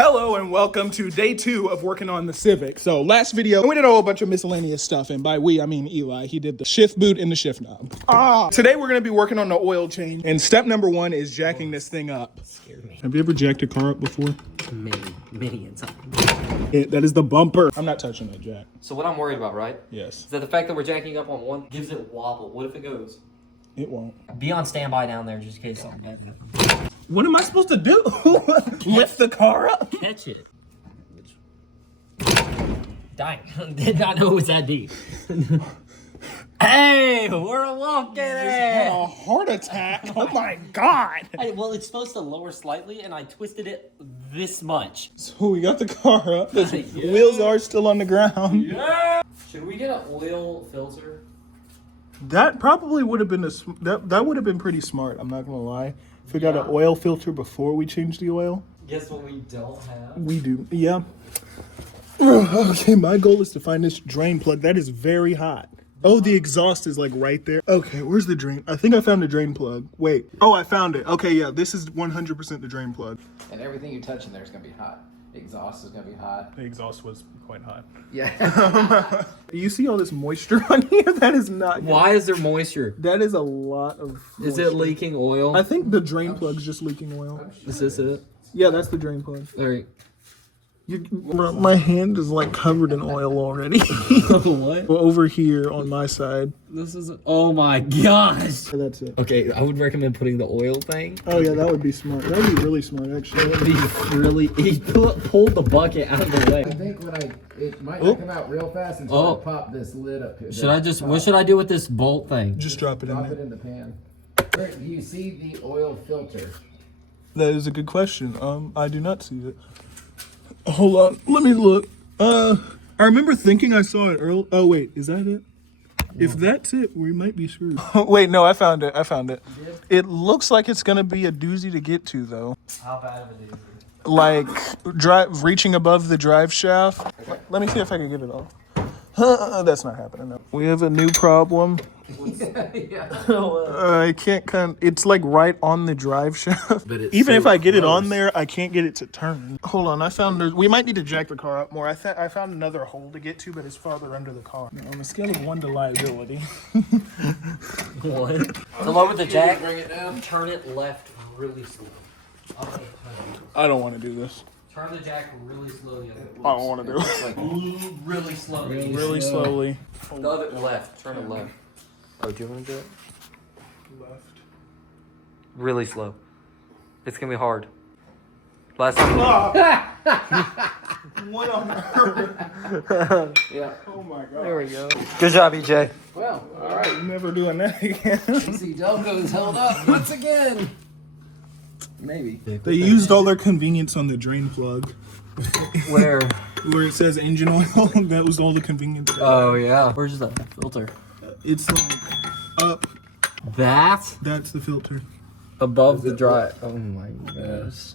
Hello and welcome to day 2 of working on the Civic. So last video, we did a whole bunch of miscellaneous stuff, and by we, I mean Eli. He did the shift boot and the shift knob. Today we're gonna be working on the oil change, and step number 1 is jacking this thing up. Scared me. Have you ever jacked a car up before? Many a time. That is the bumper. I'm not touching that jack. So what I'm worried about, right? Yes. Is that the fact that we're jacking up on one gives it wobble. What if it goes? It won't. Be on standby down there just in case something bad happens. What am I supposed to do? Lift the car up? Catch it. Dang. Did not know it was that deep. Hey, we're walking it. A heart attack. Oh my God. Well, it's supposed to lower slightly, and I twisted it this much. So we got the car up. The wheels are still on the ground. Yeah. Should we get an oil filter? That probably would have been that would have been pretty smart. I'm not gonna lie. If we got an oil filter before we change the oil. Guess what we don't have? We do. Yeah. Okay, my goal is to find this drain plug. That is very hot. Oh, the exhaust is like right there. Okay, where's the drain? I think I found the drain plug. Wait. Oh, I found it. Okay, yeah, this is 100% the drain plug. And everything you touch in there is going to be hot. The exhaust is going to be hot. The exhaust was quite hot. Yeah. You see all this moisture on here? That is not good. Why is there moisture? That is a lot of moisture. Is it leaking oil? I think the drain plug's just leaking oil. Is this it? Yeah, that's the drain plug. All right. My hand is like covered in oil already. What? Over here on my side. This is. Oh my gosh. That's it. Okay, I would recommend putting the oil thing. Oh yeah, that would be smart. That would be really smart, actually. It would be really. He pulled the bucket out of the way. I think it might not come out real fast until I pop this lid up here. Should I just? What should I do with this bolt thing? Just drop it in Drop there. it in the pan. Where, do you see the oil filter? That is a good question. I do not see it. Hold on, let me look. I remember thinking I saw it earlier. Oh wait, is that it? If that's it, we might be screwed. Wait, no, I found it. It looks like it's gonna be a doozy to get to, though. How bad of a doozy? Like reaching above the drive shaft. Let me see if I can get it off. That's not happening. No. We have a new problem. I can't it's like right on the drive shaft. But it's even so if I get it close. on there, I can't get it to turn. Hold on, I found we might need to jack the car up more. I found another hole to get to, but it's farther under the car. Now, on a scale of 1 to liability. What? To lower the jack, Bring it down. turn it left really slow. I don't want to do this. Turn the jack really slowly. I don't want to do it. Like really slowly. Really slowly. The other left. Turn it left. Oh, do you want to do it? Left. Really slow. It's gonna be hard. Last time. What on earth? Yeah. Oh my God. There we go. Good job, EJ. Well, all right. I'm never doing that again. See, Delco is held up once again. Maybe. They used all their convenience on the drain plug. Where? Where it says engine oil, that was all the convenience. Oh yeah. Where's the filter? It's like up. That That's the filter. above the dry. Oh my gosh.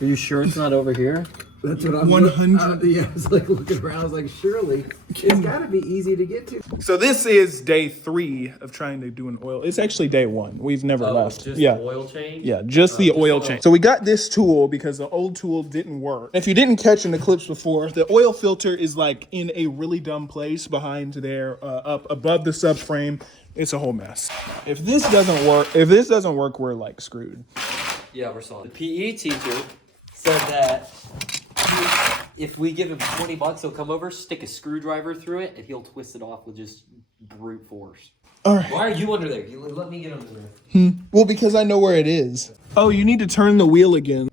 Are you sure it's not over here? That's what I'm 100. Yeah, I was like looking around. I was like, surely it's got to be easy to get to. So this is day 3 of trying to do an oil. It's actually day 1. We've never left. Yeah. oil change? Yeah, just the oil change. So we got this tool because the old tool didn't work. If you didn't catch in the clips before, the oil filter is like in a really dumb place behind there, up above the subframe. It's a whole mess. If this doesn't work, we're like screwed. Yeah, we're solid. The PE teacher said that if we give him $20, he'll come over, stick a screwdriver through it, and he'll twist it off with just brute force. All right. Why are you under there? Let me get under there. Well, because I know where it is. Oh, you need to turn the wheel again.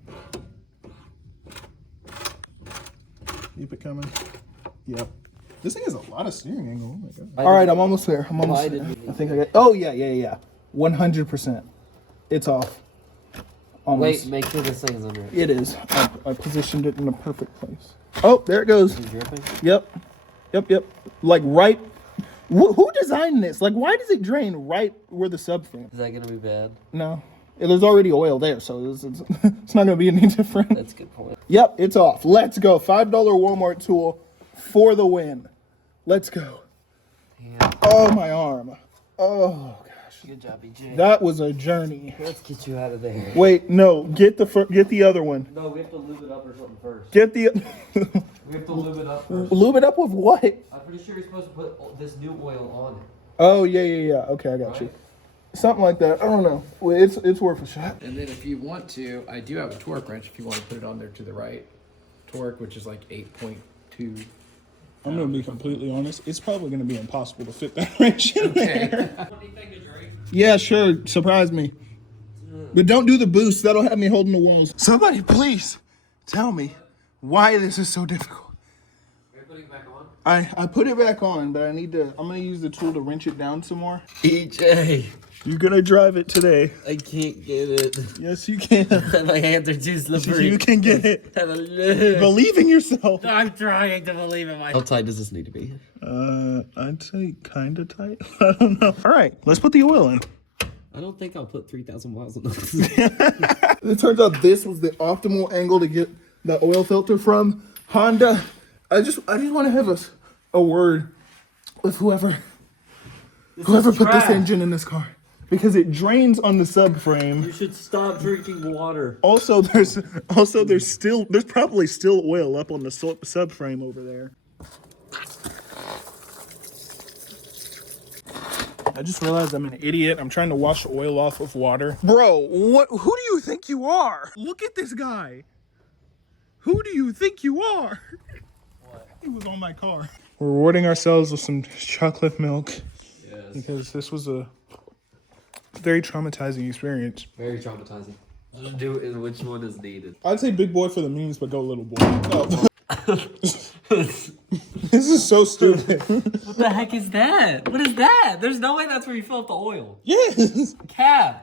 Keep it coming. Yep. This thing has a lot of steering angle. Oh my God. All right, I'm almost there. I think I got. Oh yeah. 100%. It's off. Almost. Wait, make sure this thing is under it. It is. I positioned it in a perfect place. Oh, there it goes. Yep. Like right. Who designed this? Like, why does it drain right where the subframe? Is that gonna be bad? No. There's already oil there, so it's not going to be any different. That's a good point. Yep, it's off. Let's go. $5 Walmart tool for the win. Let's go. Yeah. Oh, my arm. Oh, gosh. Good job, BJ. That was a journey. Let's get you out of there. Wait, no, get the other one. No, we have to lube it up or something first. Get the We have to lube it up first. lube it up with what? I'm pretty sure you're supposed to put this new oil on it. Oh yeah. Okay, I got you. Something like that. I don't know. Well, it's worth a shot. And then if you want to, I do have a torque wrench if you want to put it on there to the right. Torque, which is like 8.2. I'm gonna be completely honest. It's probably gonna be impossible to fit that wrench in there. Yeah, sure. Surprise me. But don't do the boost. That'll have me holding the walls. Somebody please tell me why this is so difficult. Are you putting it back on? I put it back on, but I'm gonna use the tool to wrench it down some more. BJ, You're gonna drive it today. I can't get it. Yes, you can. My hands are too slippery. You can get it. Believe in yourself. I'm trying to believe in myself. How tight does this need to be? I'd say kind of tight. I don't know. All right, let's put the oil in. I don't think I'll put 3,000 miles on this. It turns out this was the optimal angle to get the oil filter from Honda. I just want to have a word with whoever put this engine in this car, because it drains on the subframe. You should stop drinking water. Also, there's probably still oil up on the subframe over there. I just realized I'm an idiot. I'm trying to wash the oil off with water. Bro, who do you think you are? Look at this guy. Who do you think you are? What? He was on my car. We're rewarding ourselves with some chocolate milk. Yes. Because this was a very traumatizing experience. Very traumatizing. Just do it in which one is needed. I'd say big boy for the memes, but go little boy. Oh. This is so stupid. What the heck is that? What is that? There's no way that's where you fill up the oil. Yes. Cab.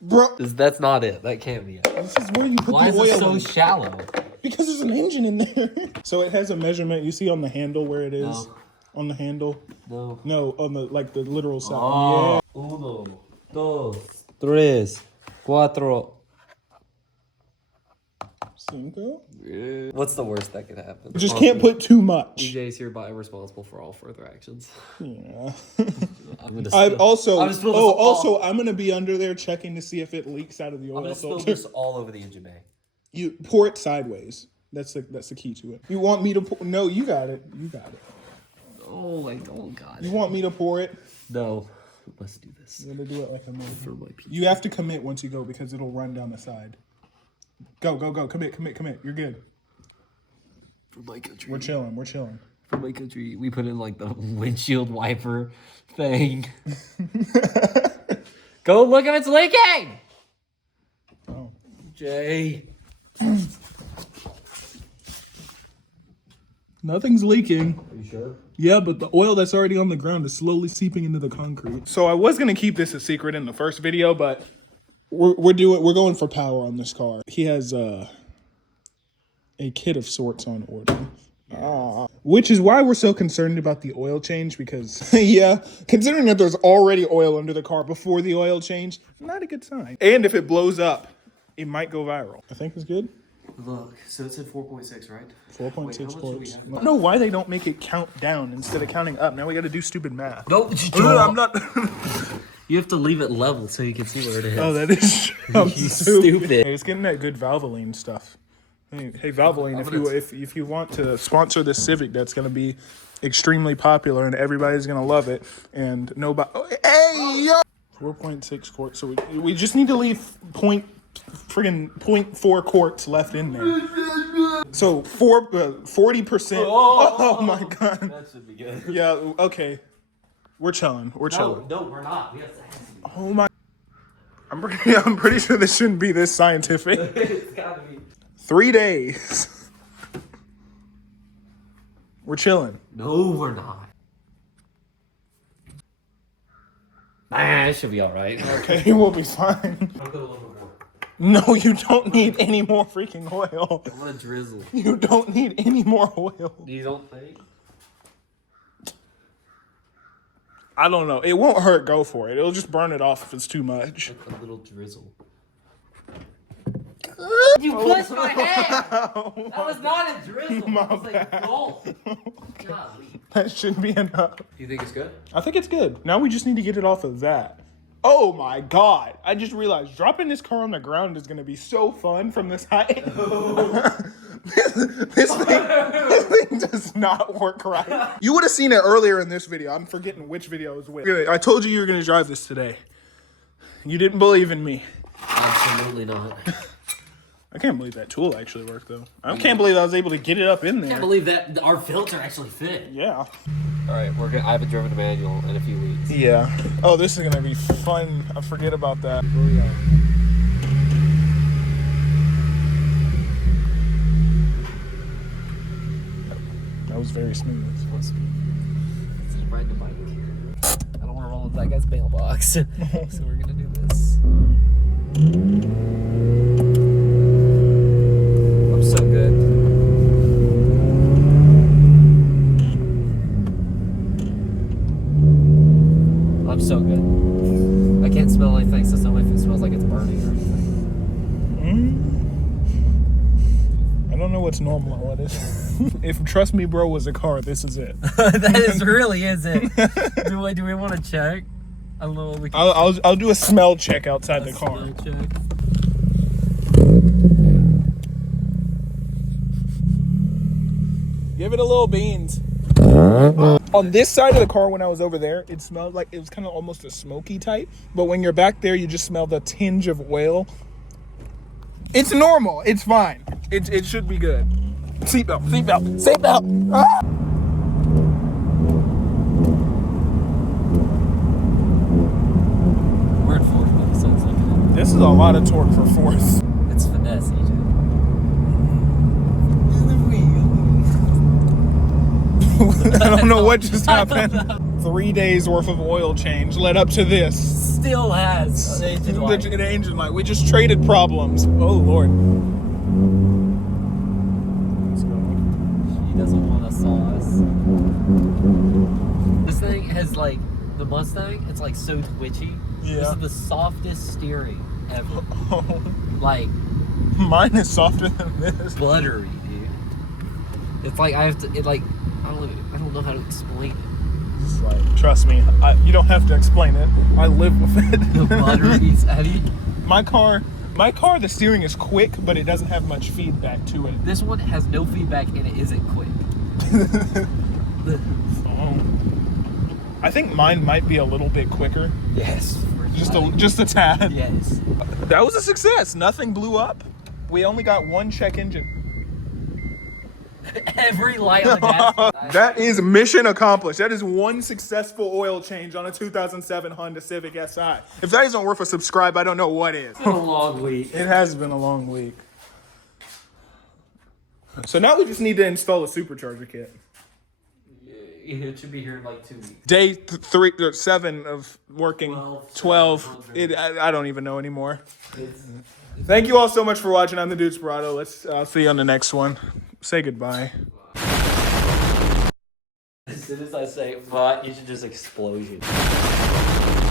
Bro. That's not it. That can't be it. This is where you put Why the is oil it in. so shallow? Because there's an engine in there. So it has a measurement. You see on the handle where it is? No. On the handle? No. No, on the literal side. Oh. Uno, dos, tres, cuatro. Cinco? What's the worst that could happen? Just can't put too much. DJ is hereby responsible for all further actions. Yeah. I'm gonna be under there checking to see if it leaks out of the I'm oil gonna spill filter. this all over the engine bay. You pour it sideways. That's the key to it. You want me to pour? No, you got it. You got it. Oh God. You want me to pour it? No. Let's do this. You're gonna do it like a man. For my people. You have to commit once you go because it'll run down the side. Go. Commit. You're good. For my country. We're chilling. For my country, we put in like the windshield wiper thing. Go look if it's leaking! Oh. Jay. Nothing's leaking. Are you sure? Yeah, but the oil that's already on the ground is slowly seeping into the concrete. So I was gonna keep this a secret in the first video, but we're going for power on this car. He has a kit of sorts on order. Which is why we're so concerned about the oil change, because yeah, considering that there's already oil under the car before the oil change, not a good sign. And if it blows up, it might go viral. I think it's good. Look, so it's at 4.6, right? 4.6 quarts. I have? don't know why they don't make it count down instead of counting up. Now we got to do stupid math. Nope. I'm not. You have to leave it level so you can see where it is. Oh, that is You stupid. Hey, it's getting that good Valvoline stuff. Hey Valvoline, if you want to sponsor this Civic, that's going to be extremely popular and everybody's going to love it. And nobody. Oh, hey, yo! 4.6 quarts. So we just need to leave 0.4 quarts left in there. So 40%. Oh my god. That should be good. Yeah. Okay. We're chilling. No, we're not. We have to. Oh my. I'm pretty sure this shouldn't be this scientific. It's gotta be. 3 days. We're chilling. No, we're not. It should be all right. Okay, we'll be fine. I'll put a little bit more. No, you don't need any more freaking oil. I'm gonna drizzle. You don't need any more oil. You don't think? I don't know. It won't hurt. Go for it. It'll just burn it off if it's too much. Like a little drizzle. You pushed my hand! That was not a drizzle. My It was like bad. gold. Golly. That should be enough. Do you think it's good? I think it's good. Now we just need to get it off of that. Oh my God. I just realized dropping this car on the ground is going to be so fun from this height. this thing does not work right. You would have seen it earlier in this video. I'm forgetting which video it was with. I told you you were going to drive this today. You didn't believe in me. Absolutely not. I can't believe that tool actually worked, though. I can't believe I was able to get it up in there. I can't believe that our filter actually fit. Yeah. All right, I haven't driven a manual in a few weeks. Yeah. Oh, this is gonna be fun. I forget about that. Oh yeah. That was very smooth. Let's ride the bike. I don't want to roll into that guy's mailbox, so we're gonna do this. I'm so good. I'm so good. I can't smell anything, so it's not like it smells like it's burning or anything. I don't know what's normal and what is. If Trust Me Bro was a car, this is it. Really is it. Do we want to check? I don't know. I'll do a smell check outside the car. Give it a little beans. On this side of the car, when I was over there, it smelled like it was kind of almost a smoky type. But when you're back there, you just smell the tinge of oil. It's normal. It's fine. It should be good. Seatbelt. Seatbelt. Seatbelt. Ah! We're in fourth, but it sounds like it. This is a lot of torque for fourth. It's finesse, EJ. I don't know what just happened. 3 days worth of oil change led up to this. Still has an engine light. An engine light. We just traded problems. Oh Lord. Let's go. She doesn't want to saw us. This thing has like the Mustang. It's like so twitchy. Yeah. This is the softest steering ever. Like Mine is softer than this. buttery, dude. It's like I have to. It like I don't know how to explain it. It's like, trust me, you don't have to explain it. I live with it. The butteries. Have you? My car, the steering is quick, but it doesn't have much feedback to it. This one has no feedback and it isn't quick. I think mine might be a little bit quicker. Yes. Just a tad. Yes. That was a success. Nothing blew up. We only got one check engine. Every light on the gas. That is mission accomplished. That is one successful oil change on a 2007 Honda Civic Si. If that isn't worth a subscribe, I don't know what is. It's been a long week. It has been a long week. So now we just need to install a supercharger kit. It should be here in like 2 weeks. Day 7 of working. 12. I don't even know anymore. Thank you all so much for watching. I'm the Dude Sperato. I'll see you on the next one. Say goodbye. As soon as I say, but you should just explosion.